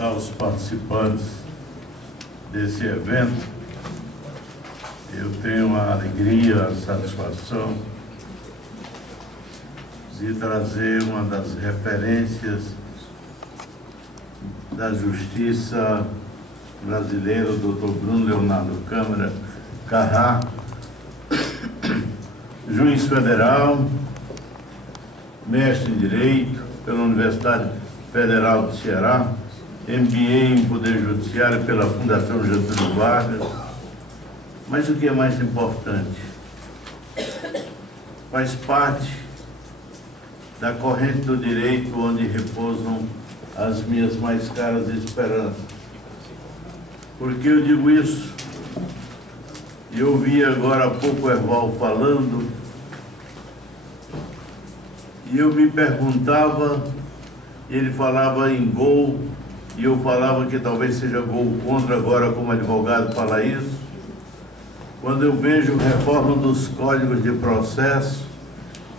cumprimentar os participantes desse evento. Eu tenho a alegria, a satisfação de trazer uma das referências da justiça brasileira, o Dr. Bruno Leonardo Câmara Carrá, juiz federal, mestre em Direito pela Universidade Federal do Ceará, MBA em Poder Judiciário pela Fundação Getúlio Vargas. Mas o que é mais importante, faz parte da corrente do direito onde repousam as minhas mais caras esperanças. Por que eu digo isso? Eu ouvi agora há pouco o Erval falando e eu me perguntava, ele falava em gol e eu falava que talvez seja gol contra agora como advogado falar isso. Quando eu vejo reforma dos códigos de processo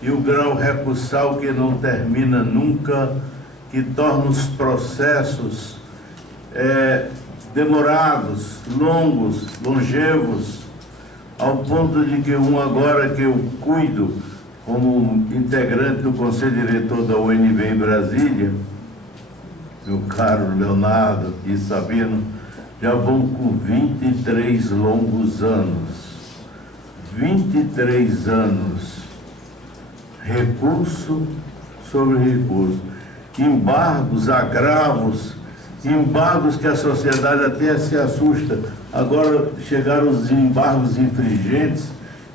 e o grau recursal que não termina nunca, que torna os processos demorados, longos, longevos, ao ponto de que agora que eu cuido como integrante do Conselho Diretor da UNB em Brasília, meu caro Leonardo e Sabino, já vão com 23 longos anos. 23 anos. Recurso sobre recurso. Embargos, agravos, embargos que a sociedade até se assusta. Agora chegaram os embargos infringentes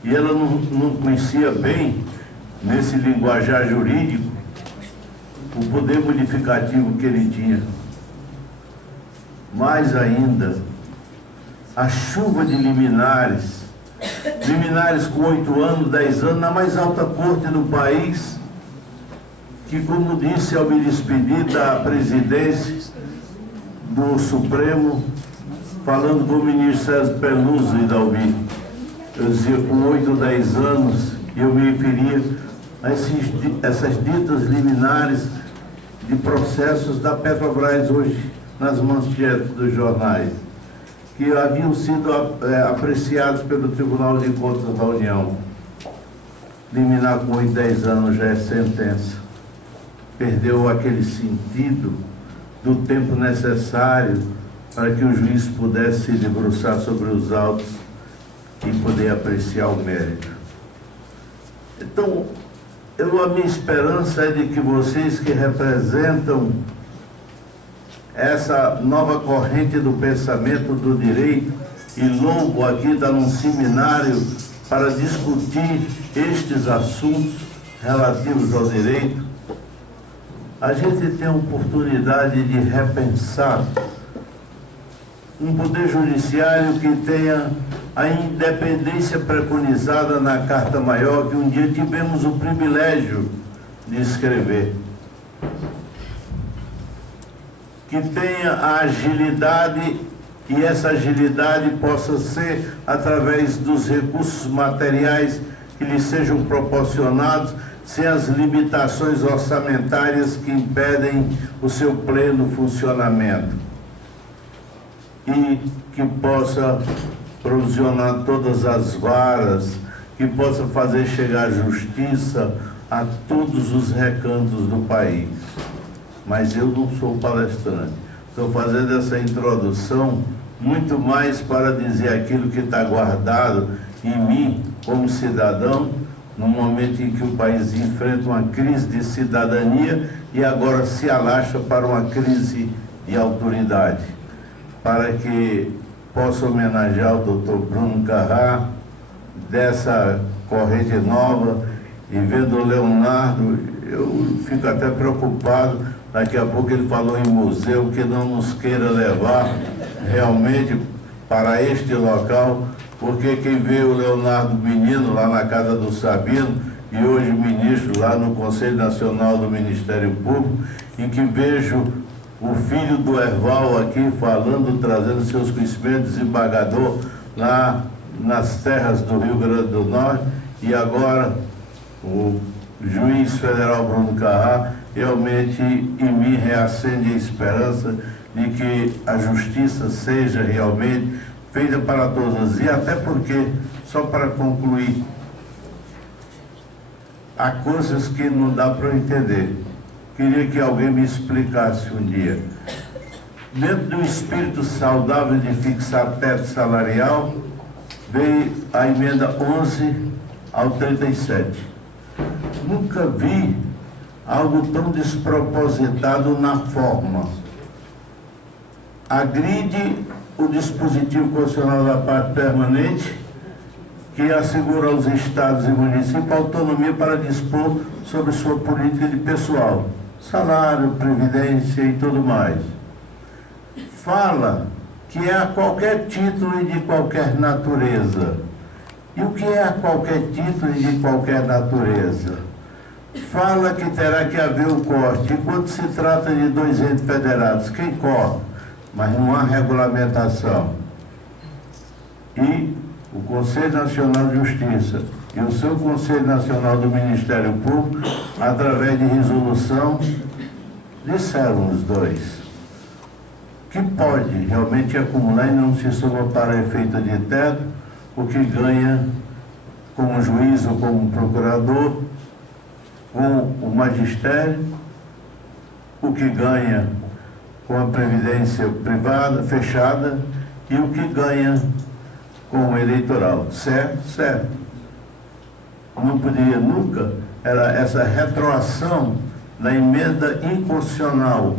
e ela não conhecia bem, nesse linguajar jurídico, o poder modificativo que ele tinha. Mais ainda, a chuva de liminares com 8 anos, 10 anos, na mais alta corte do país, que, como disse ao me despedir da presidência do Supremo, falando com o ministro César Peluso e Dalvi, eu dizia, com 8, 10 anos, eu me referia a essas ditas liminares de processos da Petrobras hoje, nas manchetes dos jornais, que haviam sido apreciados pelo Tribunal de Contas da União. Liminar com 8, 10 anos já é sentença. Perdeu aquele sentido do tempo necessário para que o juiz pudesse se debruçar sobre os autos e poder apreciar o mérito. Então, a minha esperança é de que vocês que representam essa nova corrente do pensamento do direito, e louvo aqui estar num seminário para discutir estes assuntos relativos ao direito, a gente tem a oportunidade de repensar um poder judiciário que tenha a independência preconizada na Carta Maior, que um dia tivemos o privilégio de escrever. Que tenha a agilidade, e essa agilidade possa ser através dos recursos materiais que lhe sejam proporcionados, sem as limitações orçamentárias que impedem o seu pleno funcionamento. E que possa provisionar todas as varas, que possa fazer chegar justiça a todos os recantos do país. Mas eu não sou palestrante. Estou fazendo essa introdução muito mais para dizer aquilo que está guardado em mim como cidadão, no momento em que o país enfrenta uma crise de cidadania e agora se alastra para uma crise de autoridade. Para que possa homenagear o Dr. Bruno Carrá, dessa corrente nova, e vendo o Leonardo, eu fico até preocupado. Daqui a pouco ele falou em museu, que não nos queira levar realmente para este local, porque quem vê o Leonardo menino lá na casa do Sabino, e hoje ministro lá no Conselho Nacional do Ministério Público, e que vejo o filho do Erval aqui falando, trazendo seus conhecimentos, desembargador lá nas terras do Rio Grande do Norte, e agora o juiz federal Bruno Carrá, realmente em mim reacende a esperança de que a justiça seja realmente feita para todas. E até porque, só para concluir, há coisas que não dá para eu entender. Queria que alguém me explicasse um dia. Dentro do espírito saudável de fixar teto salarial, veio a emenda 11 ao 37. Nunca vi algo tão despropositado na forma. Agride o dispositivo constitucional da parte permanente, que assegura aos estados e municípios a autonomia para dispor sobre sua política de pessoal, salário, previdência e tudo mais. Fala que é a qualquer título e de qualquer natureza. E o que é a qualquer título e de qualquer natureza? Fala que terá que haver o corte. E quando se trata de dois entes federados, quem corta? Mas não há regulamentação. E o Conselho Nacional de Justiça e o seu Conselho Nacional do Ministério Público, através de resolução, disseram os dois que pode realmente acumular e não se soma para efeito de teto o que ganha como juiz ou como procurador, com o magistério, o que ganha com a previdência privada, fechada, e o que ganha com o eleitoral. Certo? Certo. Não poderia nunca, era essa retroação na emenda inconstitucional,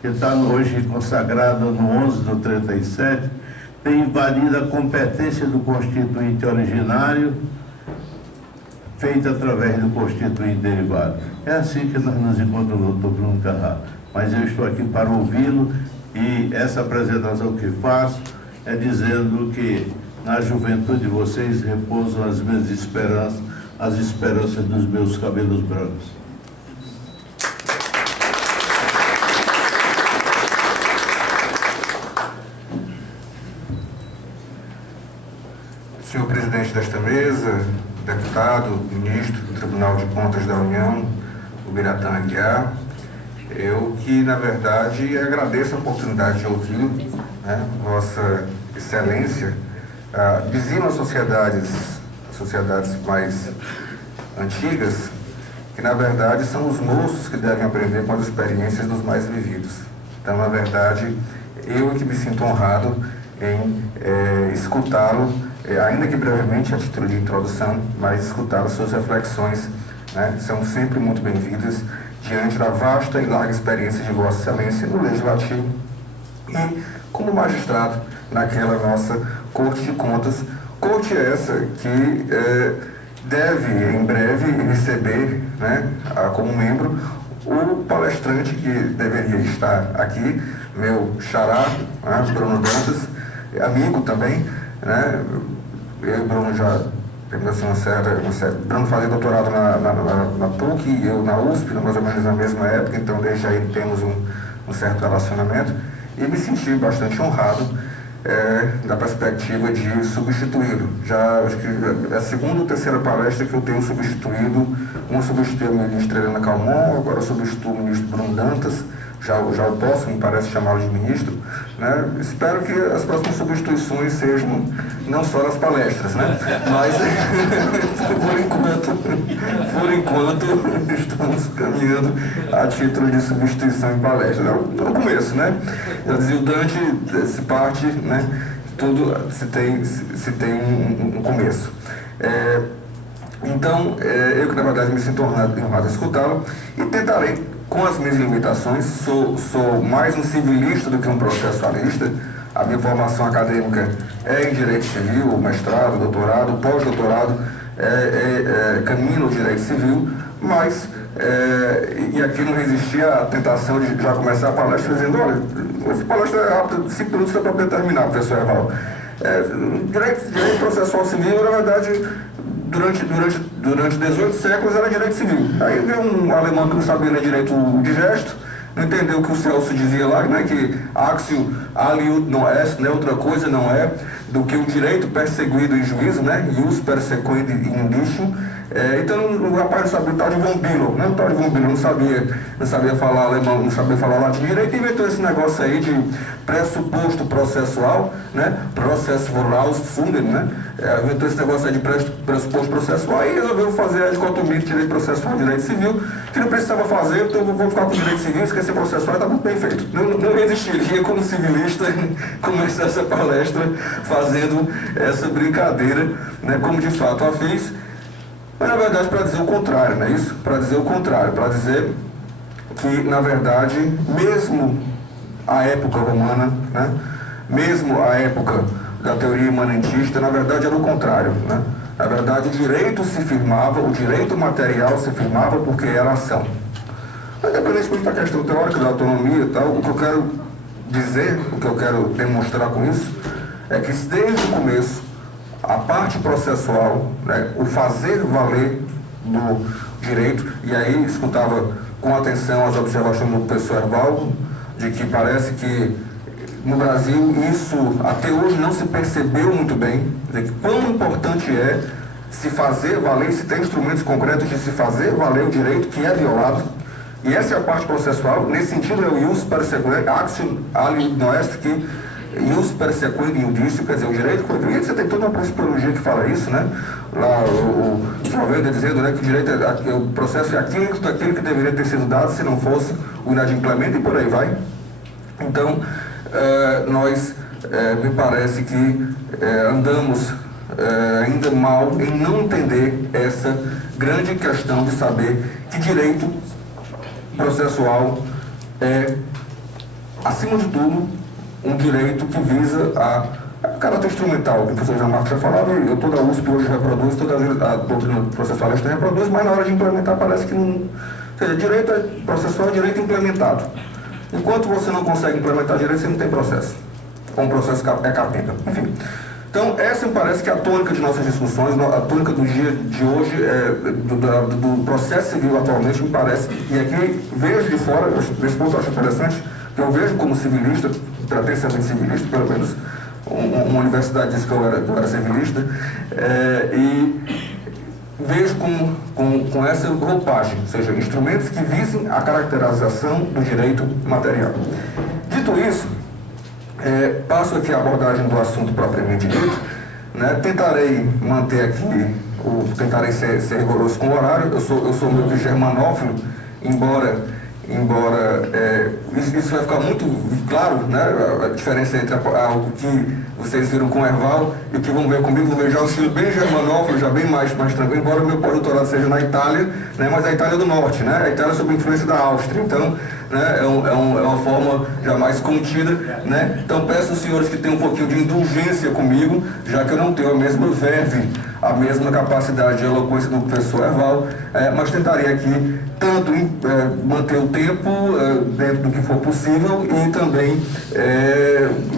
que está hoje consagrada no 11 do 37, tem invadido a competência do Constituinte originário, feita através do Constituinte derivado. É assim que nós nos encontramos, doutor Bruno Carraro. Mas eu estou aqui para ouvi-lo, e essa apresentação que faço é dizendo que na juventude de vocês repousam as minhas esperanças, as esperanças dos meus cabelos brancos. Senhor presidente desta mesa, deputado, ministro do Tribunal de Contas da União, o Biratã Aguiar, eu que, na verdade, agradeço a oportunidade de ouvi-lo, né? Vossa Excelência, diziam as sociedades mais antigas, que, na verdade, são os moços que devem aprender com as experiências dos mais vividos. Então, na verdade, eu que me sinto honrado em escutá-lo, ainda que brevemente a título de introdução, mas escutar as suas reflexões, né, são sempre muito bem-vindas diante da vasta e larga experiência de Vossa Excelência no Legislativo e como magistrado naquela nossa Corte de Contas, corte essa que deve em breve receber, né, como membro o palestrante que deveria estar aqui, meu xará, né, Bruno Dantas, amigo também, né? Eu e o Bruno já temos assim uma certa... Bruno fazia doutorado na PUC e eu na USP, mais ou menos na mesma época, então desde aí temos um certo relacionamento, e me senti bastante honrado da perspectiva de substituí-lo. Já acho que é a segunda ou terceira palestra que eu tenho substituído. Uma substituiu a ministra Helena Calmon, agora eu substituo o ministro Bruno Dantas. Já o posso, me parece, chamá-lo de ministro, né? Espero que as próximas substituições sejam não só nas palestras, né? Mas, por enquanto, estamos caminhando a título de substituição em palestra. No começo, né? Já dizia o Dante, se parte, né? Tudo se tem um começo. Então, eu que na verdade me sinto honrado em escutá-lo e tentarei, com as minhas limitações, sou mais um civilista do que um processualista. A minha formação acadêmica é em Direito Civil, mestrado, doutorado, pós-doutorado, caminho no Direito Civil, mas, e aqui não resistia à tentação de já começar a palestra dizendo, olha, essa palestra é rápida, 5 minutos só para poder terminar, professor Evaldo. Direito processual civil, na verdade, durante 18 séculos era direito civil. Aí veio um alemão que não sabia ler direito de gesto, não entendeu o que o Celso dizia lá, né, que axio aliud non est, né, outra coisa não é do que o direito perseguido em juízo, né, ius persequende in indicium, Então o rapaz não sabia o tal de Von Bülow, né? O tal de Von Bülow não sabia falar alemão, não sabia falar latim direito, inventou esse negócio aí de pressuposto processual, né? Processvorausfunden, né? Inventou esse negócio aí de pressuposto processual e resolveu fazer a dicotomia de direito processual e direito civil, que não precisava fazer, então vou ficar com direito civil, esquecer processual, está muito bem feito. Não resistiria como civilista começar essa palestra fazendo essa brincadeira, né? Como de fato a fez. Mas, na verdade, para dizer o contrário, não é isso? Para dizer o contrário, para dizer que, na verdade, mesmo a época romana, né? Mesmo a época da teoria imanentista, na verdade, era o contrário, né? Na verdade, o direito se firmava, o direito material se firmava porque era ação. Independentemente da questão teórica, da autonomia e tal, o que eu quero dizer, o que eu quero demonstrar com isso, é que desde o começo, a parte processual, né, o fazer valer do direito, e aí escutava com atenção as observações do professor Hervaldo, de que parece que no Brasil isso até hoje não se percebeu muito bem, quer dizer, quão importante é se fazer valer, se ter instrumentos concretos de se fazer valer o direito que é violado. E essa é a parte processual, nesse sentido é o ius persequere, action aliud noest, que ius persequere iudicio, quer dizer, o direito, e você tem toda uma principiologia que fala isso, né? Lá o Provenda dizendo, né, que o direito é, o processo é aquilo que deveria ter sido dado se não fosse o inadimplemento e por aí vai. Então, nós, me parece que andamos ainda mal em não entender essa grande questão de saber que direito processual é, acima de tudo, um direito que visa a caráter instrumental, que o professor Jean Marcos já falava, eu toda a USP hoje reproduz, toda a doutrina processualista reproduz, mas na hora de implementar parece que não... Ou seja, direito processual é direito implementado. Enquanto você não consegue implementar direito, você não tem processo. Ou um processo é capenga. Enfim. Então, essa me parece que é a tônica de nossas discussões, a tônica do dia de hoje, do processo civil atualmente, me parece, e aqui vejo de fora, nesse ponto eu acho interessante, que eu vejo como civilista, tratei de ser civilista, pelo menos uma universidade disse que eu era civilista, e vejo com essa roupagem, ou seja, instrumentos que visem a caracterização do direito material. Dito isso, passo aqui a abordagem do assunto propriamente dito, né? Tentarei manter aqui, tentarei ser rigoroso com o horário, eu sou meio que germanófilo, embora isso vai ficar muito claro, né? A diferença entre o que vocês viram com o Herval e o que vão ver comigo, vão ver já um estilo bem germanófilo, já bem mais tranquilo, embora o meu pós-doutorado seja na Itália, né? Mas a Itália do Norte, né? A Itália sob influência da Áustria, então, né? É uma forma já mais contida, né? Então peço aos senhores que tenham um pouquinho de indulgência comigo, já que eu não tenho a mesma verve, a mesma capacidade de eloquência do professor Herval, mas tentarei aqui tanto manter o tempo dentro do que for possível e também,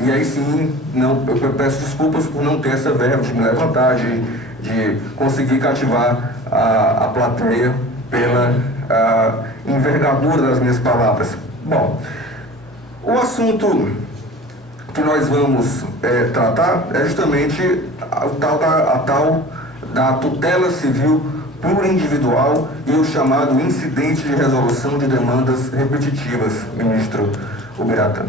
e aí sim, eu peço desculpas por não ter essa verba de me levantar, de conseguir cativar a plateia pela envergadura das minhas palavras. Bom, o assunto que nós vamos tratar é justamente a tal da tutela civil plurindividual e o chamado incidente de resolução de demandas repetitivas, ministro Ubiratã.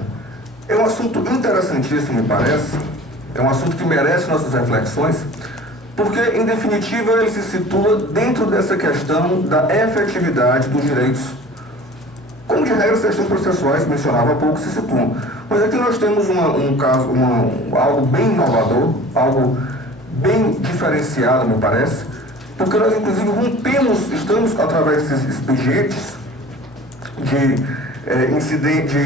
É um assunto interessantíssimo, me parece, é um assunto que merece nossas reflexões, porque, em definitiva, ele se situa dentro dessa questão da efetividade dos direitos. Como de regra, as questões processuais, mencionava há pouco, se situam. Mas aqui nós temos um caso, algo bem inovador, algo bem diferenciado, me parece, porque nós, inclusive, estamos, através desses expedientes de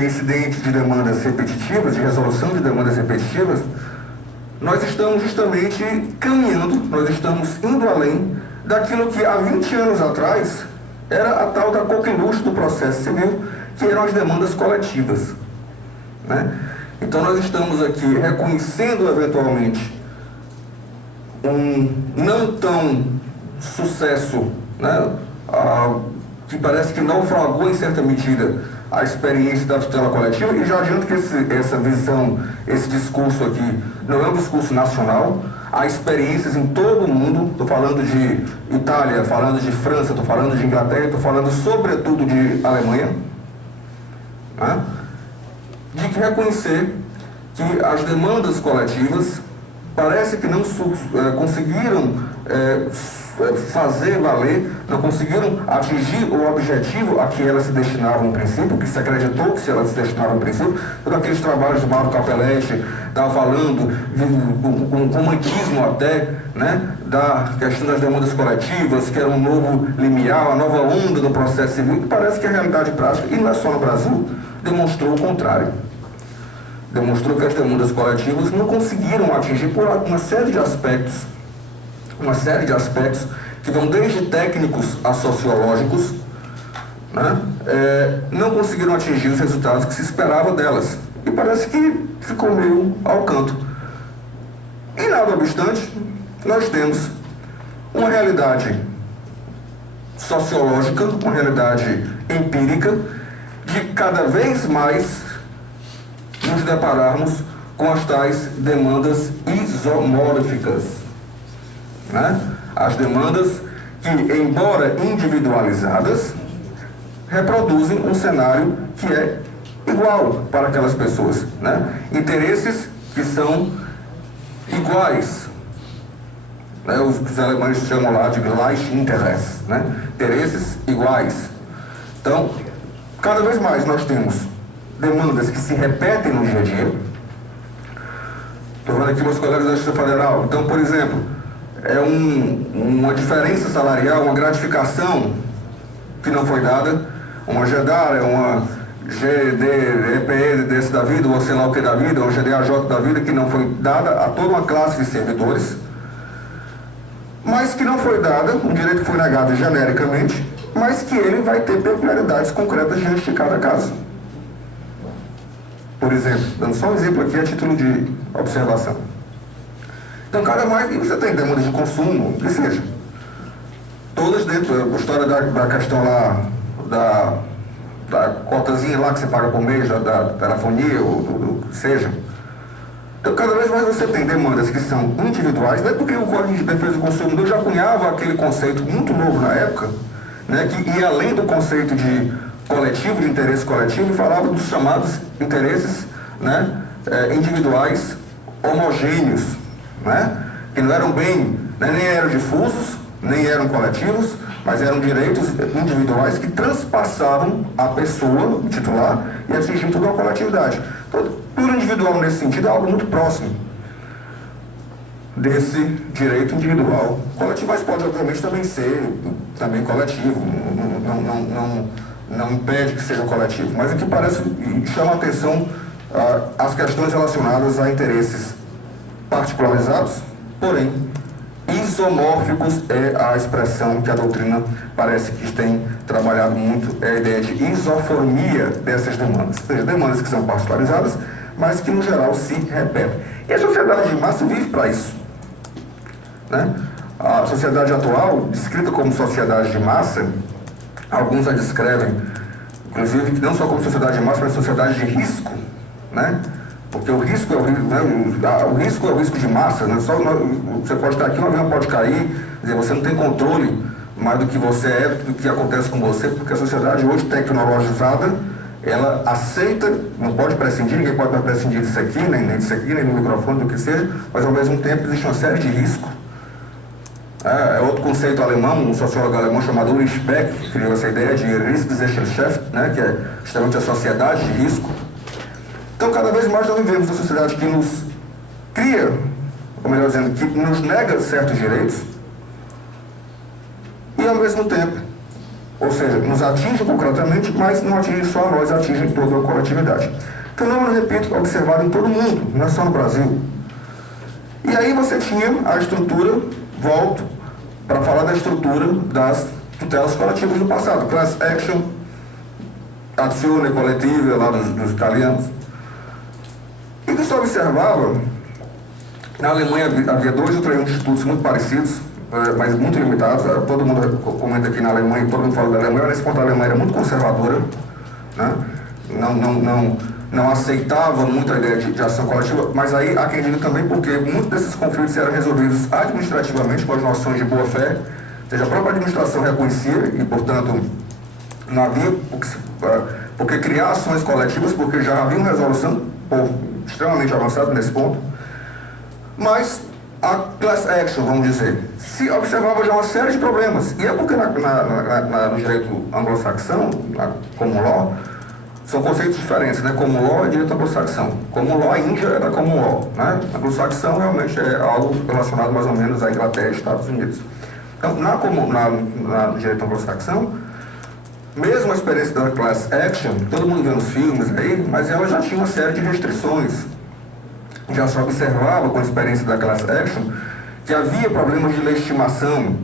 incidente de demandas repetitivas, de resolução de demandas repetitivas, nós estamos justamente caminhando, nós estamos indo além daquilo que há 20 anos atrás era a tal da coqueluche do processo civil, que eram as demandas coletivas, né? Então nós estamos aqui reconhecendo eventualmente um não tão sucesso, né, que parece que naufragou em certa medida a experiência da tutela coletiva, e já adianto que essa visão, esse discurso aqui não é um discurso nacional, há experiências em todo o mundo, estou falando de Itália, falando de França, estou falando de Inglaterra, estou falando sobretudo de Alemanha, né? De que reconhecer que as demandas coletivas parece que não conseguiram fazer valer, não conseguiram atingir o objetivo a que elas se destinavam no princípio, que se acreditou que elas se destinavam no princípio. Todos aqueles trabalhos do Mauro Capelletti estava falando com romantismo até, né, da questão das demandas coletivas, que era um novo limiar, uma nova onda do processo civil, que parece que a realidade prática, e não é só no Brasil, demonstrou o contrário. Demonstrou que as demandas coletivas não conseguiram atingir por uma série de aspectos, que vão desde técnicos a sociológicos, né? Não conseguiram atingir os resultados que se esperava delas. E parece que ficou meio ao canto. E nada obstante, nós temos uma realidade sociológica, uma realidade empírica, de cada vez mais nos depararmos com as tais demandas isomórficas, né? As demandas que, embora individualizadas, reproduzem um cenário que é igual para aquelas pessoas, né? Interesses que são iguais, né? Os alemães chamam lá de Gleichinteresse, né? Interesses iguais. Então, cada vez mais nós temos demandas que se repetem no dia a dia. Estou vendo aqui meus colegas da Justiça Federal. Então, por exemplo, uma diferença salarial, uma gratificação que não foi dada, uma GEDAR, uma GD, EPE da vida, ou sei lá o que da vida, ou GDAJ da vida, que não foi dada a toda uma classe de servidores, mas que não foi dada, um direito que foi negado genericamente, mas que ele vai ter peculiaridades concretas diante de cada caso. Por exemplo, dando só um exemplo aqui a título de observação. Então, cada mais que você tem demandas de consumo, que seja, todas dentro da história da questão lá, da cotazinha lá que você paga por mês, da telefonia, ou do que seja. Então, cada vez mais você tem demandas que são individuais, não é porque o Código de Defesa do Consumidor já cunhava aquele conceito muito novo na época, né, que ia além do conceito de coletivo, de interesse coletivo, e falava dos chamados interesses, né, individuais homogêneos, né, que não eram bem, né, nem eram difusos, nem eram coletivos, mas eram direitos individuais que transpassavam a pessoa titular e atingiam toda a coletividade. Então, tudo individual nesse sentido é algo muito próximo desse direito individual coletivo, mas pode obviamente também ser também coletivo, não impede que seja coletivo, mas o que parece chama a atenção as questões relacionadas a interesses particularizados, porém isomórficos é a expressão que a doutrina parece que tem trabalhado muito, é a ideia de isoformia dessas demandas, ou seja, demandas que são particularizadas, mas que no geral se repetem. E a sociedade de massa vive para isso, né? A sociedade atual, descrita como sociedade de massa, alguns a descrevem, inclusive, não só como sociedade de massa, mas sociedade de risco, né? Porque o risco é o risco, né? O risco é o risco de massa, né? Você pode estar aqui, um avião pode cair, quer dizer, você não tem controle mais do que você é, do que acontece com você, porque a sociedade hoje tecnologizada, ela aceita, não pode prescindir, ninguém pode prescindir disso aqui, nem disso aqui, nem do microfone, do que seja, mas ao mesmo tempo existe uma série de riscos. É outro conceito alemão, um sociólogo alemão chamado Ulrich Beck, que criou essa ideia de Risksgesellschaft, né, que é justamente a sociedade de risco. Então, cada vez mais nós vivemos uma sociedade que nos cria, ou melhor dizendo, que nos nega certos direitos, e ao mesmo tempo, ou seja, nos atinge concretamente, mas não atinge só a nós, atinge toda a coletividade. Fenômeno, repito, observado em todo o mundo, não é só no Brasil. E aí você tinha a estrutura, volto para falar da estrutura das tutelas coletivas do passado, class action, azione collettiva lá dos italianos. E que se observava, na Alemanha havia 2 ou 3 institutos muito parecidos, mas muito limitados. Todo mundo comenta aqui na Alemanha, todo mundo fala da Alemanha, nesse ponto a Alemanha era muito conservadora, né? não aceitava muito a ideia de ação coletiva, mas aí há quem diga também porque muitos desses conflitos eram resolvidos administrativamente com as noções de boa-fé, ou seja, a própria administração reconhecia e, portanto, não havia porque criar ações coletivas, porque já havia uma resolução extremamente avançada nesse ponto, mas a class action, vamos dizer, se observava já uma série de problemas, e é porque no direito anglo-saxão, common law, são conceitos diferentes, né? Common law é direito anglo-saxão. Common law, a Índia é da common law, né? Anglo-saxão realmente é algo relacionado mais ou menos à Inglaterra e Estados Unidos. Então, no direito anglo-saxão, mesmo a experiência da class action, todo mundo vê nos filmes aí, mas ela já tinha uma série de restrições. Já se observava com a experiência da class action que havia problemas de legitimação,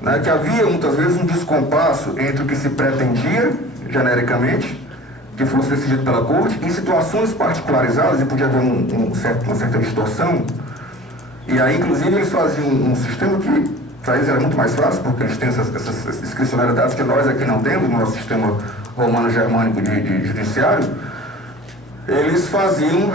né? Que havia muitas vezes um descompasso entre o que se pretendia, genericamente, que fosse decidido pela corte, em situações particularizadas, e podia haver uma certa distorção, e aí, inclusive, eles faziam um sistema que, para eles, era muito mais fácil, porque eles têm essas discricionalidades que nós aqui não temos no nosso sistema romano-germânico de judiciário. Eles faziam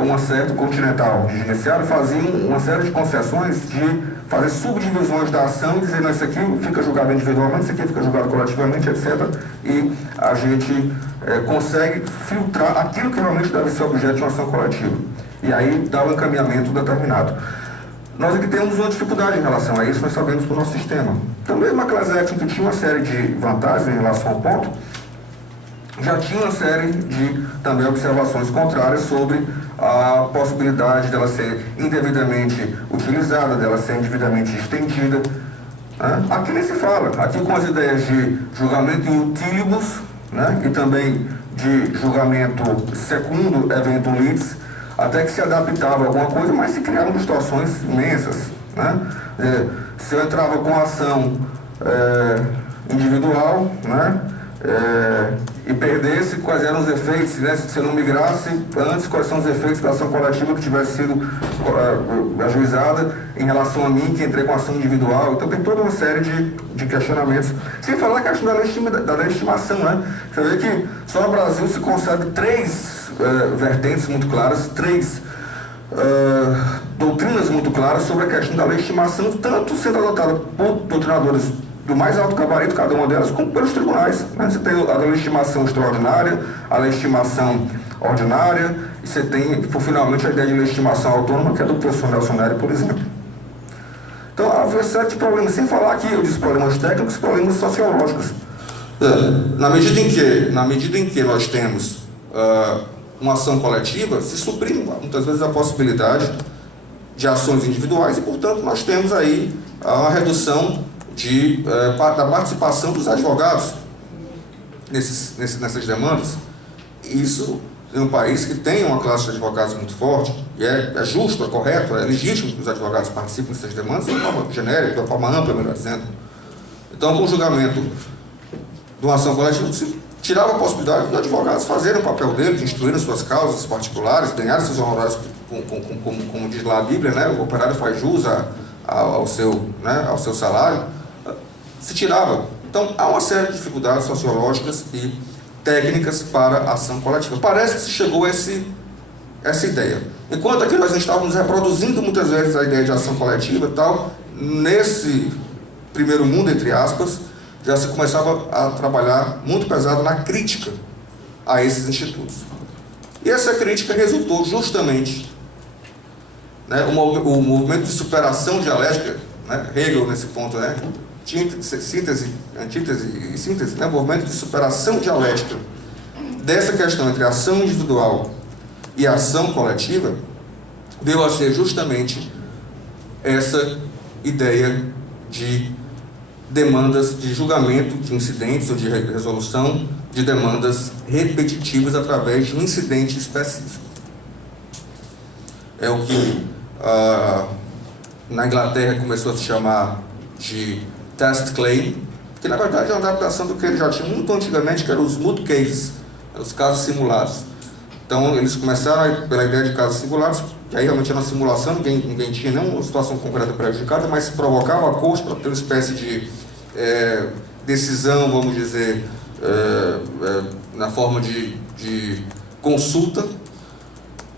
uma série continental de judiciário, faziam uma série de concessões de fazer subdivisões da ação e dizer, não, isso aqui fica julgado individualmente, isso aqui fica julgado coletivamente, etc. E a gente consegue filtrar aquilo que realmente deve ser objeto de uma ação coletiva. E aí dá um encaminhamento determinado. Nós aqui temos uma dificuldade em relação a isso, nós sabemos do nosso sistema. Então, mesmo a class action, que tinha uma série de vantagens em relação ao ponto, já tinha uma série de também observações contrárias sobre a possibilidade dela ser indevidamente utilizada, dela ser indevidamente estendida. Né? Aqui nem se fala, aqui com as ideias de julgamento in utilibus, né? E também de julgamento secundo evento litis, até que se adaptava a alguma coisa, mas se criaram distorções imensas. Né? Se eu entrava com ação individual, né? E perdesse, quais eram os efeitos, né? Se eu não migrasse antes, quais são os efeitos da ação coletiva que tivesse sido ajuizada em relação a mim, que entrei com ação individual. Então tem toda uma série de questionamentos. Sem falar que a questão da legitimação, né? Você vê que só no Brasil se concebe três vertentes muito claras, três doutrinas muito claras sobre a questão da legitimação, tanto sendo adotada por doutrinadores do mais alto gabarito, cada uma delas, como pelos tribunais. Né? Você tem a legitimação extraordinária, a legitimação ordinária, e você tem, finalmente, a ideia de legitimação autônoma, que é do professor Nelson Nery, por exemplo. Então, havia certos problemas, sem falar aqui, eu disse problemas técnicos e problemas sociológicos. Na medida em que nós temos uma ação coletiva, se suprime, muitas vezes, a possibilidade de ações individuais, e, portanto, nós temos aí uma redução da participação dos advogados nessas demandas. Isso em um país que tem uma classe de advogados muito forte, e é justo, é correto, é legítimo que os advogados participem dessas demandas, de uma forma genérica, de uma forma ampla, melhor dizendo. Então, com o julgamento de uma ação coletiva, se tirava a possibilidade dos advogados fazerem o papel deles, de instruírem suas causas particulares, ganharem seus honorários, como diz lá a Bíblia, né? O operário faz jus ao seu salário. Se tirava. Então, há uma série de dificuldades sociológicas e técnicas para a ação coletiva. Parece que se chegou a essa ideia. Enquanto aqui nós estávamos reproduzindo muitas vezes a ideia de ação coletiva e tal, nesse primeiro mundo, entre aspas, já se começava a trabalhar muito pesado na crítica a esses institutos. E essa crítica resultou justamente, né, o movimento de superação dialética, né, Hegel nesse ponto, né, síntese, antítese e síntese, né? Movimento de superação dialética dessa questão entre ação individual e ação coletiva, veio a ser justamente essa ideia de demandas de julgamento de incidentes ou de resolução de demandas repetitivas através de um incidente específico. É o que na Inglaterra começou a se chamar de test claim, que na verdade é uma adaptação do que eles já tinham muito antigamente, que eram os mood cases, os casos simulados. Então eles começaram pela ideia de casos simulados, que aí realmente era uma simulação, ninguém tinha nenhuma situação concreta prejudicada, mas se provocava a corte para ter uma espécie de decisão, vamos dizer, na forma de consulta,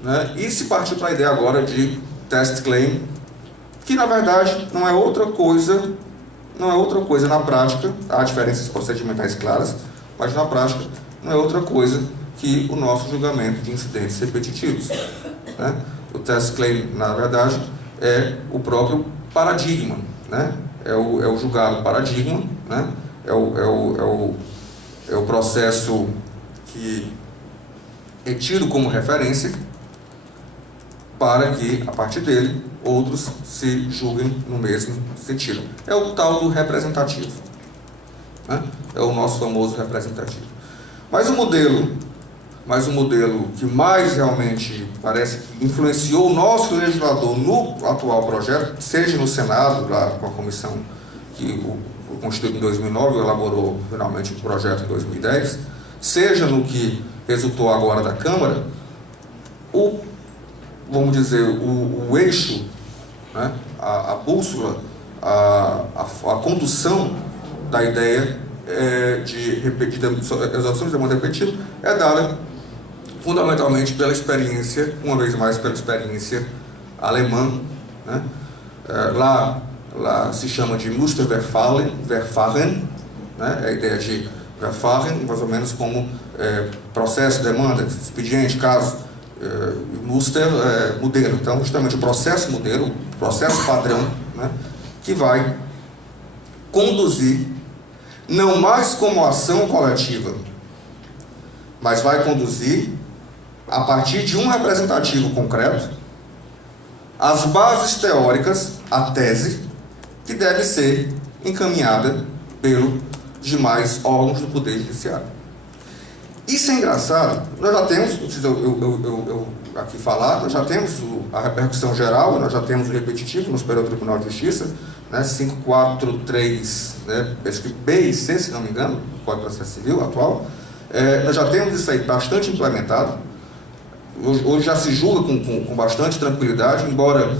né? E se partiu para a ideia agora de test claim, que na verdade não é outra coisa na prática, há diferenças procedimentais claras, mas na prática não é outra coisa que o nosso julgamento de incidentes repetitivos, né? O test claim, na verdade, é o próprio paradigma, né? É o julgado paradigma, né? É o processo que é tido como referência para que, a partir dele, outros se julguem no mesmo sentido. É o tal do representativo, né? É o nosso famoso representativo. Mas o modelo que mais realmente parece que influenciou o nosso legislador no atual projeto, seja no Senado, lá com a comissão que o constituído em 2009 elaborou finalmente o projeto em 2010, seja no que resultou agora da Câmara, vamos dizer, o eixo, né, a bússola, a condução da ideia de resolução de demanda repetida é dada fundamentalmente pela experiência, uma vez mais pela experiência alemã, né? Lá se chama de Musterverfahren, né? A ideia de Verfahren, mais ou menos como processo, demanda, expediente, caso, Muster, modelo. Então, justamente o processo modelo, o processo padrão, né? Que vai conduzir, não mais como ação coletiva, mas vai conduzir, a partir de um representativo concreto, as bases teóricas, a tese, que deve ser encaminhada pelos demais órgãos do Poder Judiciário. Isso é engraçado, nós já temos, não preciso eu aqui falar, nós já temos a repercussão geral, nós já temos o repetitivo no Superior Tribunal de Justiça, né, 543, né, acho que B e C, se não me engano, do Código de Processo Civil atual. Nós já temos isso aí bastante implementado. Hoje já se julga com bastante tranquilidade, embora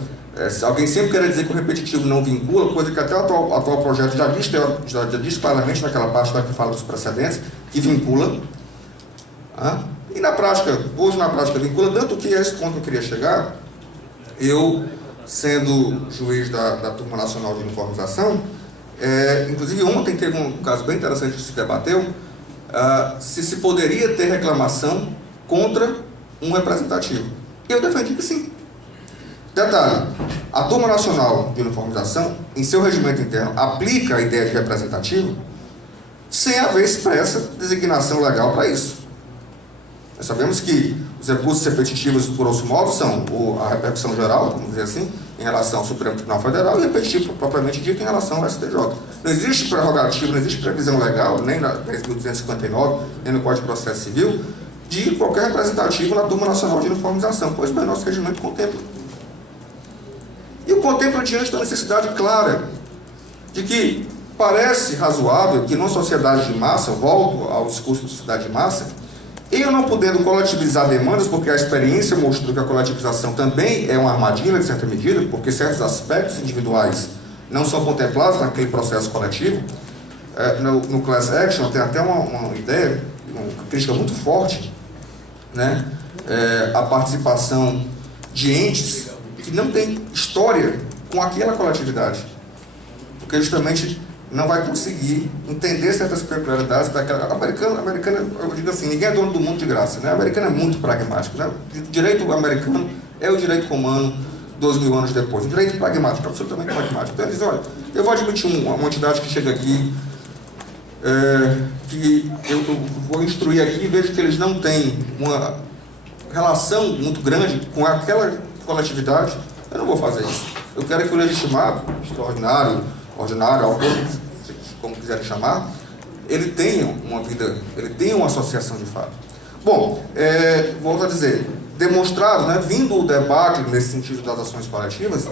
alguém sempre queira dizer que o repetitivo não vincula, coisa que até o atual projeto já diz claramente naquela parte lá que fala dos precedentes, que vincula. E na prática, hoje na prática vincula, tanto que é esse ponto que eu queria chegar. Eu, sendo juiz da Turma Nacional de Uniformização, inclusive ontem teve um caso bem interessante que se debateu, se poderia ter reclamação contra um representativo. Eu defendi que sim. Detalhe, a Turma Nacional de Uniformização, em seu regimento interno, aplica a ideia de representativo sem haver expressa designação legal para isso. Nós sabemos que os recursos repetitivos, por grosso modo, são a repercussão geral, vamos dizer assim, em relação ao Supremo Tribunal Federal, e o repetitivo, propriamente dito, em relação ao STJ. Não existe prerrogativa, não existe previsão legal, nem na 10.259, nem no Código de Processo Civil, de qualquer representativo na Turma Nacional de Uniformização, pois bem, nosso regimento contempla. E o contempla diante da necessidade clara de que parece razoável que numa sociedade de massa, volto ao discurso de sociedade de massa, eu não podendo coletivizar demandas, porque a experiência mostrou que a coletivização também é uma armadilha de certa medida, porque certos aspectos individuais não são contemplados naquele processo coletivo. No class action tem até uma ideia, uma crítica muito forte, né? A participação de entes que não têm história com aquela coletividade, porque justamente não vai conseguir entender certas peculiaridades daquela. Americana, eu digo assim, ninguém é dono do mundo de graça, né? O americano é muito pragmático, né? O direito americano é o direito romano 2000 anos depois. O direito pragmático, absolutamente pragmático. Então eles dizem, olha, eu vou admitir uma entidade que chega aqui, que eu vou instruir aqui e vejo que eles não têm uma relação muito grande com aquela coletividade, eu não vou fazer isso. Eu quero que o legitimado, extraordinário, ordinário, como quiserem chamar, ele tenha uma vida, ele tenha uma associação de fato. Bom, volto a dizer, demonstrado, né, vindo o debate nesse sentido das ações coletivas,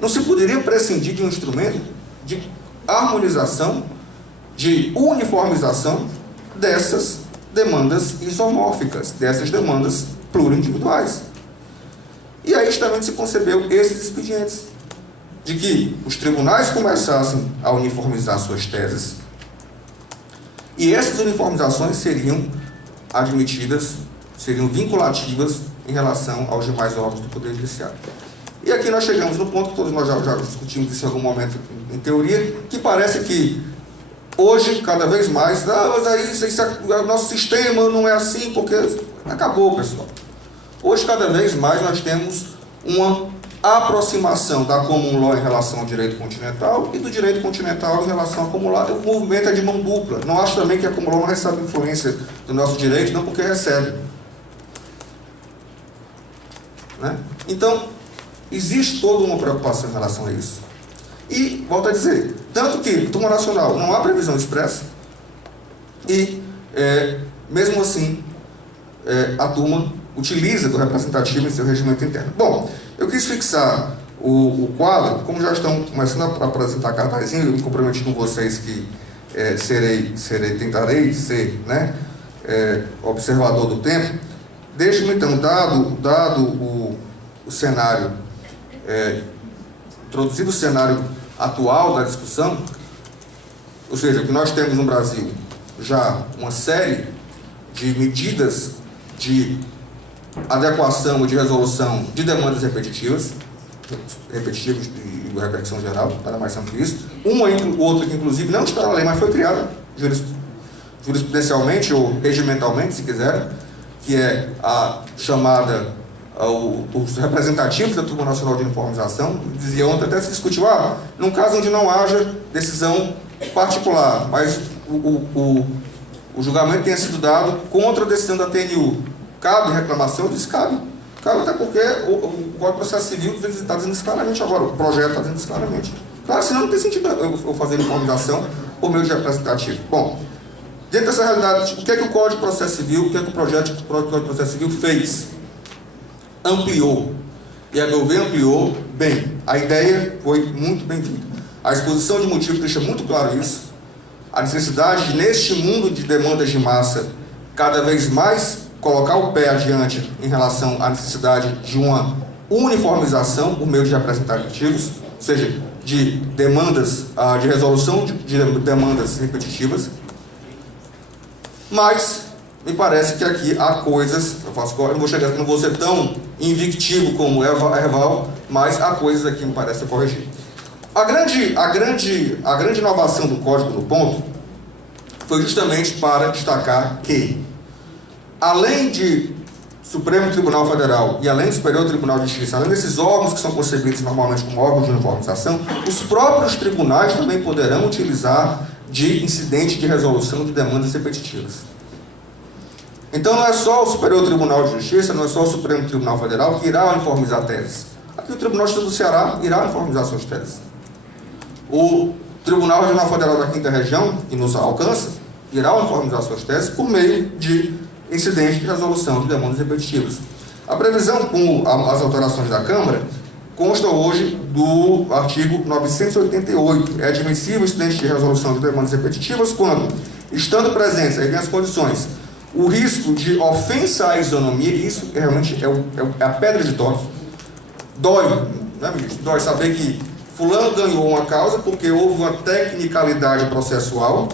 não se poderia prescindir de um instrumento de harmonização, de uniformização dessas demandas isomórficas, dessas demandas plurindividuais. E aí justamente se concebeu esses expedientes, de que os tribunais começassem a uniformizar suas teses, e essas uniformizações seriam admitidas seriam vinculativas em relação aos demais órgãos do Poder Judiciário. E aqui nós chegamos no ponto que todos nós já discutimos isso em algum momento em teoria, que parece que hoje, cada vez mais, mas aí o nosso sistema não é assim, porque acabou, pessoal. Hoje, cada vez mais, nós temos uma aproximação da common law em relação ao direito continental e do direito continental em relação ao common law. O movimento é de mão dupla. Não acho também que a common law não recebe influência do nosso direito, não porque recebe. Né? Então, existe toda uma preocupação em relação a isso. E, volto a dizer, tanto que no Tribunal Nacional não há previsão expressa e, mesmo assim, a turma utiliza do representativo em seu regimento interno. Bom, eu quis fixar o quadro, como já estão começando a apresentar cartazinho, eu me comprometi com vocês que tentarei ser, né, observador do tempo. Deixe-me então, dado o cenário, introduzido o cenário atual da discussão, ou seja, que nós temos no Brasil já uma série de medidas de adequação ou de resolução de demandas repetitivas e repercussão geral, nada mais são que isso. Uma e outra que inclusive não está na lei, mas foi criada jurisprudencialmente ou regimentalmente, se quiser, que é a chamada os representativos do Tribunal Nacional de Uniformização. Dizia ontem, até se discutiu, num caso onde não haja decisão particular, mas o julgamento tenha sido dado contra a decisão da TNU. Cabe reclamação? Eu disse, cabe. Cabe até porque o Código de Processo Civil está dizendo isso claramente agora, o projeto está dizendo isso claramente. Claro, senão não tem sentido eu fazer uniformização por meio de representativo. Bom, dentro dessa realidade, o que é que o Código de Processo Civil, o que é que o projeto do Código de Processo Civil fez? Ampliou. E, a meu ver, ampliou bem. A ideia foi muito bem-vinda. A exposição de motivos deixa muito claro isso. A necessidade de, neste mundo de demandas de massa, cada vez mais colocar o pé adiante em relação à necessidade de uma uniformização por meio de representativos, ou seja, de demandas, de resolução de demandas repetitivas. Mas me parece que aqui há coisas, eu não vou ser tão invictivo como Erval, mas há coisas aqui que me parece corrigir. A grande inovação do Código no ponto foi justamente para destacar que, além de Supremo Tribunal Federal e além do Superior Tribunal de Justiça, além desses órgãos que são concebidos normalmente como órgãos de uniformização, os próprios tribunais também poderão utilizar de incidente de resolução de demandas repetitivas. Então não é só o Superior Tribunal de Justiça, não é só o Supremo Tribunal Federal que irá uniformizar teses. Aqui o Tribunal de Justiça do Ceará irá uniformizar suas teses. O Tribunal Regional Federal da Quinta Região, que nos alcança, irá uniformizar suas teses por meio de incidente de resolução de demandas repetitivas. A previsão com as alterações da Câmara consta hoje do artigo 988. É admissível o incidente de resolução de demandas repetitivas quando, estando presentes, aí vem as condições, o risco de ofensa à isonomia, e isso realmente é a pedra de toque. Dói, né, ministro? Dói saber que fulano ganhou uma causa porque houve uma tecnicalidade processual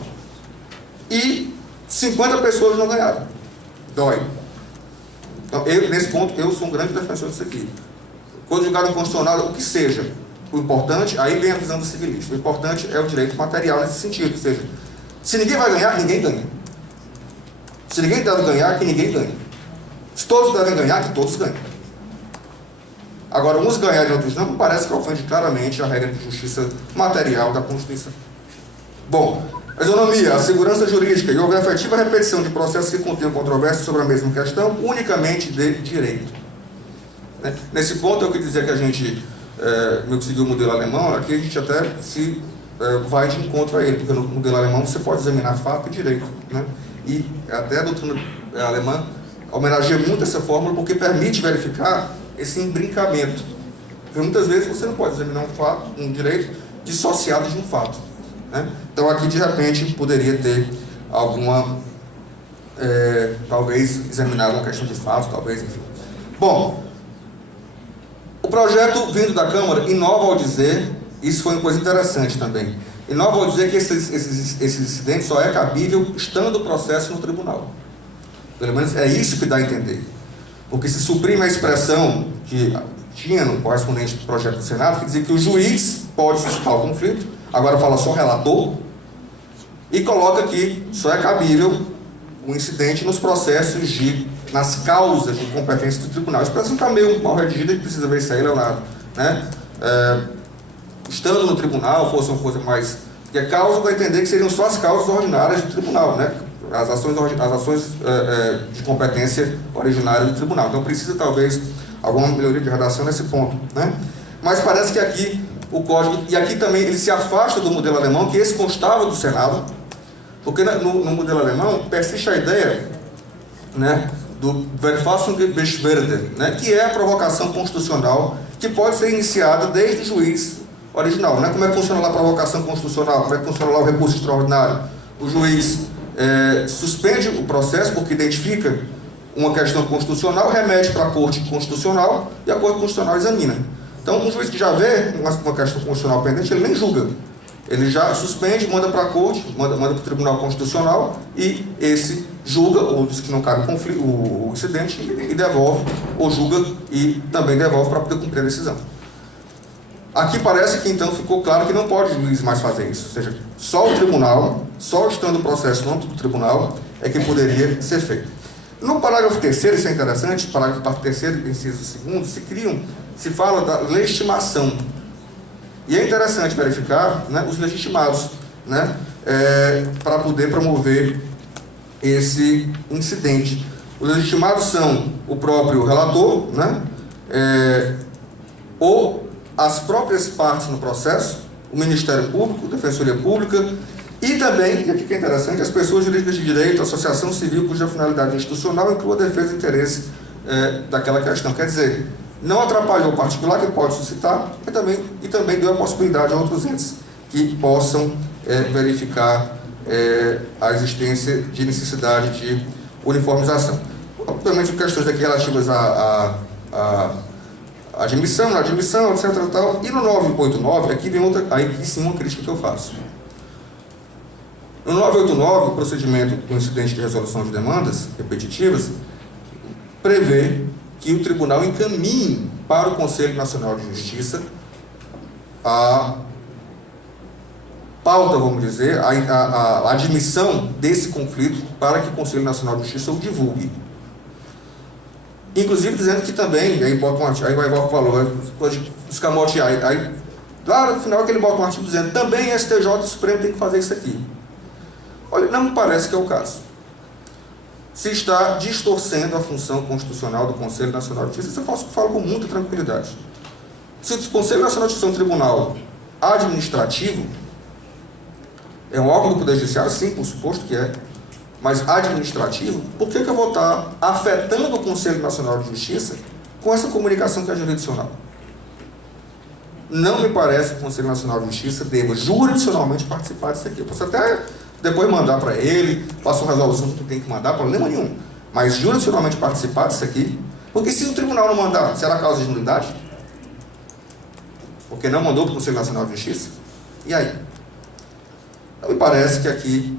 e 50 pessoas não ganharam. Dói. Então, nesse ponto, eu sou um grande defensor disso aqui. Quando julgado inconstitucional, o que seja, o importante, aí vem a visão do civilista, o importante é o direito material nesse sentido, ou seja, se ninguém vai ganhar, ninguém ganha. Se ninguém deve ganhar, que ninguém ganha. Se todos devem ganhar, que todos ganhem. Agora, uns ganharem e outros não, parece que ofende claramente a regra de justiça material da Constituição. Bom, a isonomia, a segurança jurídica e houver efetiva repetição de processos que contenham controvérsia sobre a mesma questão, unicamente de direito. Nesse ponto, eu queria dizer que a gente, meio que seguiu o modelo alemão, aqui a gente até vai de encontro a ele, porque no modelo alemão você pode examinar fato e direito, né? E até a doutrina alemã homenageia muito essa fórmula porque permite verificar esse imbrincamento. Porque muitas vezes você não pode examinar um fato, um direito, dissociado de um fato, né? Então aqui de repente poderia ter alguma, talvez examinar alguma questão de fato, talvez, enfim. Bom, o projeto vindo da Câmara inova ao dizer, isso foi uma coisa interessante também, inova ao dizer que esses incidentes só é cabível estando o processo no tribunal. Pelo menos é isso que dá a entender. Porque se suprime a expressão que tinha no correspondente do projeto do Senado, que dizia que o juiz pode suscitar o conflito, agora fala só relator, e coloca que só é cabível o incidente nos processos nas causas de competência do tribunal. A expressão está meio mal redigida, e precisa ver isso aí, Leonardo, né? Estando no tribunal, fosse uma coisa mais... Porque a causa vai entender que seriam só as causas ordinárias do tribunal, né? As ações de competência originária do tribunal. Então precisa talvez alguma melhoria de redação nesse ponto, né? Mas parece que aqui o código, e aqui também ele se afasta do modelo alemão, que esse constava do Senado, porque no modelo alemão persiste a ideia, né, do Verfassungsbeschwerde, né, que é a provocação constitucional que pode ser iniciada desde o juiz original, né? Como é que funciona lá a provocação constitucional? Como é que funciona lá o recurso extraordinário? O juiz suspende o processo porque identifica uma questão constitucional, remete para a Corte Constitucional e a Corte Constitucional examina. Então, um juiz que já vê uma questão constitucional pendente, ele nem julga. Ele já suspende, manda para a Corte, manda para o Tribunal Constitucional e esse julga, ou diz que não cabe o incidente, e devolve, ou julga e também devolve para poder cumprir a decisão. Aqui parece que então ficou claro que não pode o juiz mais fazer isso. Ou seja, só o tribunal, só estando o processo no âmbito do tribunal, é que poderia ser feito. No parágrafo 3º, isso é interessante, parágrafo 3º, inciso 2º, se fala da legitimação. E é interessante verificar, né, os legitimados, né, para poder promover esse incidente. Os legitimados são o próprio relator, né, ou as próprias partes no processo, o Ministério Público, a Defensoria Pública, e também, e aqui que é interessante, as pessoas jurídicas de direito, a associação civil cuja finalidade institucional inclua a defesa do interesse daquela questão. Quer dizer, não atrapalhou o particular que pode suscitar, e também deu a possibilidade a outros entes que possam verificar a existência de necessidade de uniformização. Obviamente, questões aqui relativas à admissão, na admissão, etc. Tal. E no 989, aqui vem outra, aí sim uma crítica que eu faço. No 989, o procedimento do incidente de resolução de demandas repetitivas prevê que o tribunal encaminhe para o Conselho Nacional de Justiça a pauta, vamos dizer, a admissão desse conflito para que o Conselho Nacional de Justiça o divulgue. Inclusive dizendo que também, aí bota um artigo, aí vai falou, escamotear, aí lá no final que ele bota um artigo dizendo também o STJ e o Supremo tem que fazer isso aqui. Olha, não me parece que é o caso. Se está distorcendo a função constitucional do Conselho Nacional de Justiça, isso eu falo com muita tranquilidade. Se o Conselho Nacional de Justiça é um tribunal administrativo, é um órgão do Poder Judiciário, sim, por suposto que é, mas administrativo, por que eu vou estar afetando o Conselho Nacional de Justiça com essa comunicação que é jurisdicional? Não me parece que o Conselho Nacional de Justiça deva jurisdicionalmente participar disso aqui. Eu posso até depois mandar para ele, faço uma resolução que tem que mandar, problema nenhum. Mas jurisdicionalmente participar disso aqui, porque se o tribunal não mandar, será causa de nulidade? Porque não mandou para o Conselho Nacional de Justiça? E aí? Então, me parece que aqui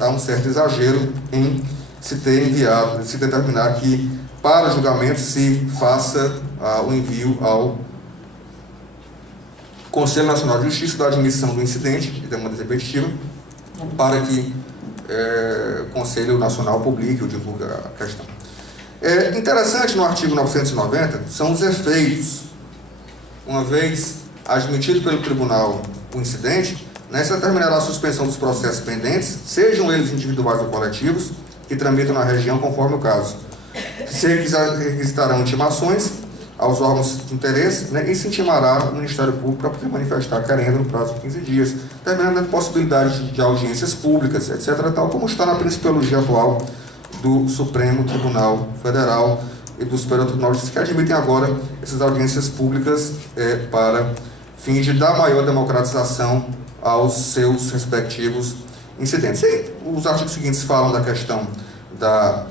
há um certo exagero em se ter enviado, se determinar que para julgamento se faça o envio ao Conselho Nacional de Justiça da admissão do incidente de demanda repetitiva para que o Conselho Nacional publique ou divulgue a questão. Interessante no artigo 990 são os efeitos. Uma vez admitido pelo tribunal o incidente, se determinará a suspensão dos processos pendentes, sejam eles individuais ou coletivos, que tramitam na região conforme o caso. Se requisitarão intimações aos órgãos de interesse, e se intimará o Ministério Público para poder manifestar querendo no prazo de 15 dias, terminando a possibilidade de audiências públicas, etc., tal como está na principiologia atual do Supremo Tribunal Federal e do Superior Tribunal de Justiça, que admitem agora essas audiências públicas para fins de dar maior democratização aos seus respectivos incidentes. E os artigos seguintes falam da questão da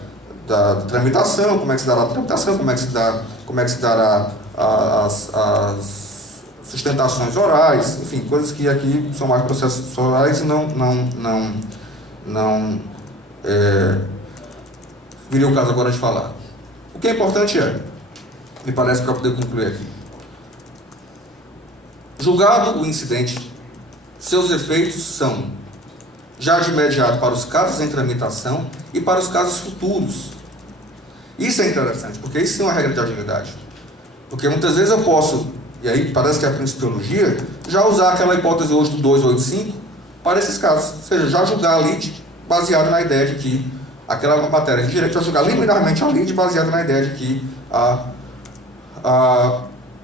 tramitação, como é que se dará a tramitação, como é que se dará as sustentações orais, enfim, coisas que aqui são mais processos orais e não viria o caso agora de falar. O que é importante me parece, para poder concluir aqui, julgado o incidente, seus efeitos são, já de imediato, para os casos em tramitação e para os casos futuros. Isso é interessante, porque isso é uma regra de agilidade. Porque muitas vezes eu posso, e aí parece que é a principiologia, já usar aquela hipótese hoje do 285 para esses casos. Ou seja, já julgar a lide baseado na ideia de que aquela matéria de direito, já julgar liminarmente a lide baseado na ideia de que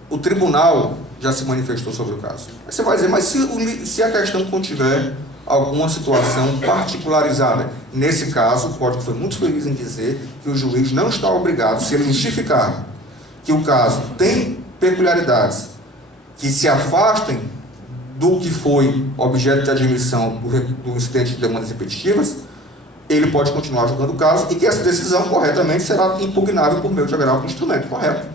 o tribunal já se manifestou sobre o caso. Aí você vai dizer, mas se a questão contiver alguma situação particularizada, nesse caso, o Código foi muito feliz em dizer que o juiz não está obrigado, se ele justificar que o caso tem peculiaridades que se afastem do que foi objeto de admissão do incidente de demandas repetitivas, ele pode continuar julgando o caso e que essa decisão, corretamente, será impugnável por meio de agravo do instrumento, correto?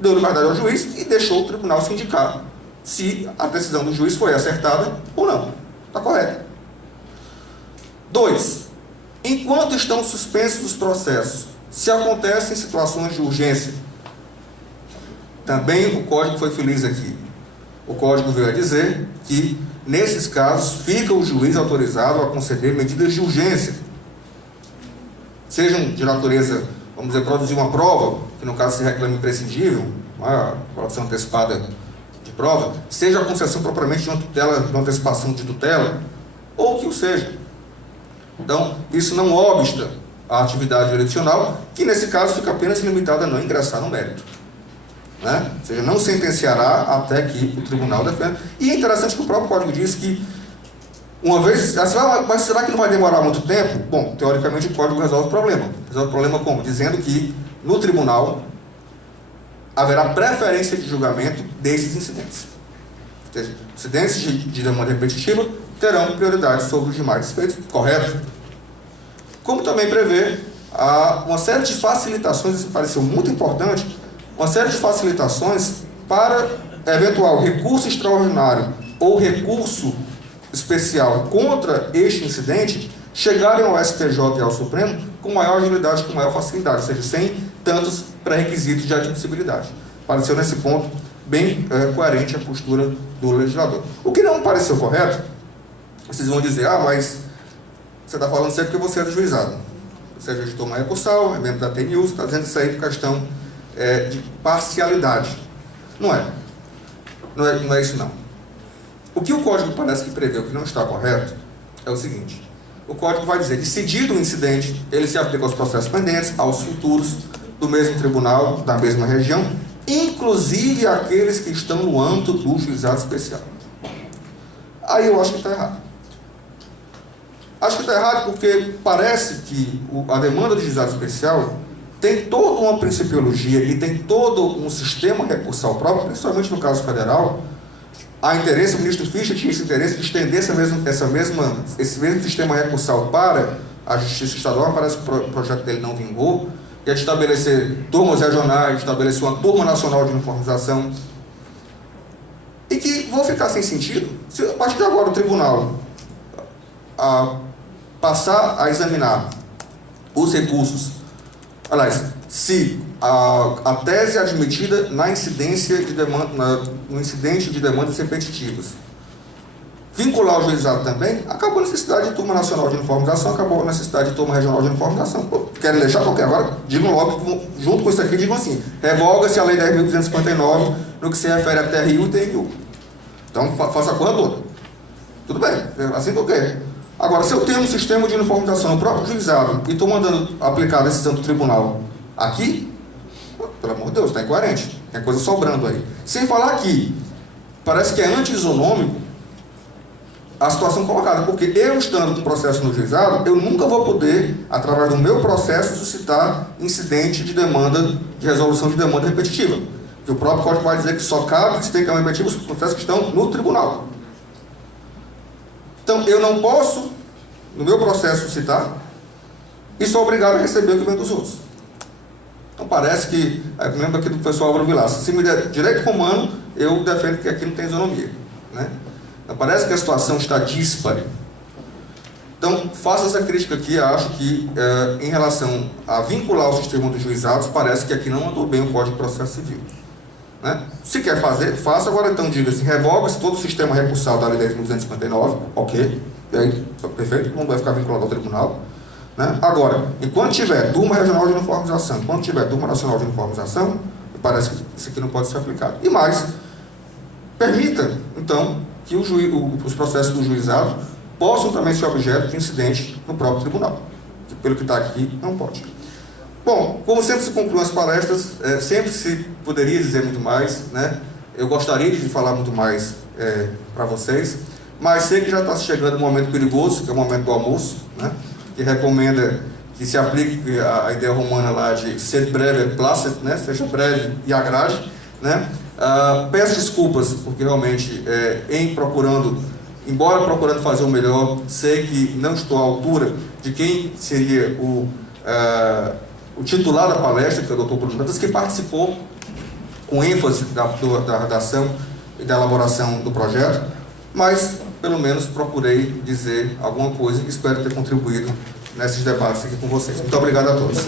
Deu liberdade ao juiz e deixou o tribunal se indicar se a decisão do juiz foi acertada ou não. Está correto. 2. Enquanto estão suspensos os processos, se acontecem situações de urgência, também o Código foi feliz aqui. O Código veio a dizer que, nesses casos, fica o juiz autorizado a conceder medidas de urgência, sejam de natureza, vamos dizer, produzir uma prova, que no caso se reclama imprescindível, a produção antecipada de prova, seja a concessão propriamente de uma tutela, de uma antecipação de tutela, ou o que o seja. Então, isso não obsta a atividade jurisdicional, que nesse caso fica apenas limitada a não ingressar no mérito. Né? Ou seja, não sentenciará até que o tribunal defenda. E é interessante que o próprio Código diz que, uma vez, mas será que não vai demorar muito tempo? Bom, teoricamente o Código resolve o problema. Resolve o problema como? Dizendo que no tribunal haverá preferência de julgamento desses incidentes. Ou seja, incidentes de demanda repetitiva terão prioridade sobre os demais feitos, correto? Como também prevê uma série de facilitações, isso me pareceu muito importante, uma série de facilitações para eventual recurso extraordinário ou recurso especial contra este incidente chegarem ao STJ e ao Supremo com maior agilidade, com maior facilidade, ou seja, sem tantos pré-requisitos de admissibilidade. Pareceu nesse ponto bem coerente a postura do legislador. O que não pareceu correto, vocês vão dizer, mas você está falando sempre que você é do juizado. Você é juiz de turma recursal, é membro da TNU, você está dizendo isso aí por questão de parcialidade. Não é isso não. O que o Código parece que prevê, que não está correto, é o seguinte: o Código vai dizer, decidido o incidente, ele se aplica aos processos pendentes, aos futuros do mesmo tribunal, da mesma região, inclusive aqueles que estão no âmbito do juizado especial. Aí eu acho que está errado. Acho que está errado porque parece que a demanda do juizado especial tem toda uma principiologia e tem todo um sistema recursal próprio, principalmente no caso federal. Há interesse, o ministro Fischer tinha esse interesse de estender esse mesmo sistema recursal para a Justiça Estadual, parece que o projeto dele não vingou, que é de estabelecer turmas regionais, de estabelecer uma turma nacional de uniformização, e que vão ficar sem sentido se a partir de agora o tribunal passar a examinar os recursos. Aliás, se a tese é admitida na incidência de demanda, no incidente de demandas repetitivas, vincular o juizado também, acabou a necessidade de turma nacional de uniformização, acabou a necessidade de turma regional de uniformização. Querem deixar qualquer agora? Digam logo, junto com isso aqui, digam assim: revoga-se a Lei 10.259 no que se refere a TRU e TNU. Então, faça a coisa toda. Tudo bem, assim que eu quero. Agora, se eu tenho um sistema de uniformização no próprio juizado e estou mandando aplicar a decisão do tribunal aqui, pelo amor de Deus, está incoerente. Tem coisa sobrando aí. Sem falar que parece que é anti-isonômico a situação colocada, porque eu estando com o processo no juizado, eu nunca vou poder, através do meu processo, suscitar incidente de demanda, de resolução de demanda repetitiva. Que o próprio Código vai dizer que só cabe incidente de demanda repetitiva os processos que estão no tribunal. Então, eu não posso, no meu processo, suscitar e sou obrigado a receber o que vem dos outros. Então, parece que, eu lembro aqui do professor Álvaro Vilaça, se me der direito romano, eu defendo que aqui não tem isonomia. Né? Então, parece que a situação está díspare. Então, faço essa crítica aqui, acho que em relação a vincular o sistema dos juizados, parece que aqui não andou bem o Código de Processo Civil. Né? Se quer fazer, faça. Agora então diga-se, revoga-se todo o sistema recursal da Lei 10.259, ok, e aí, perfeito, não vai ficar vinculado ao tribunal. Né? Agora, enquanto tiver turma regional de uniformização, enquanto tiver turma nacional de uniformização, parece que isso aqui não pode ser aplicado. E mais, permita, então, que os processos do juizado possam também ser objeto de incidente no próprio tribunal, que pelo que está aqui, não pode. Bom, como sempre se concluem as palestras, sempre se poderia dizer muito mais, né? Eu gostaria de falar muito mais para vocês, mas sei que já está chegando um momento perigoso, que é o momento do almoço, né? Que recomenda que se aplique a ideia romana lá de ser breve, placet, né? Seja breve e agrade, né? Peço desculpas, porque realmente, embora procurando fazer o melhor, sei que não estou à altura de quem seria o titular da palestra, que é o Dr. Bruno Dantas, que participou com ênfase da ação e da elaboração do projeto, mas pelo menos procurei dizer alguma coisa e espero ter contribuído nesses debates aqui com vocês. Muito obrigado a todos.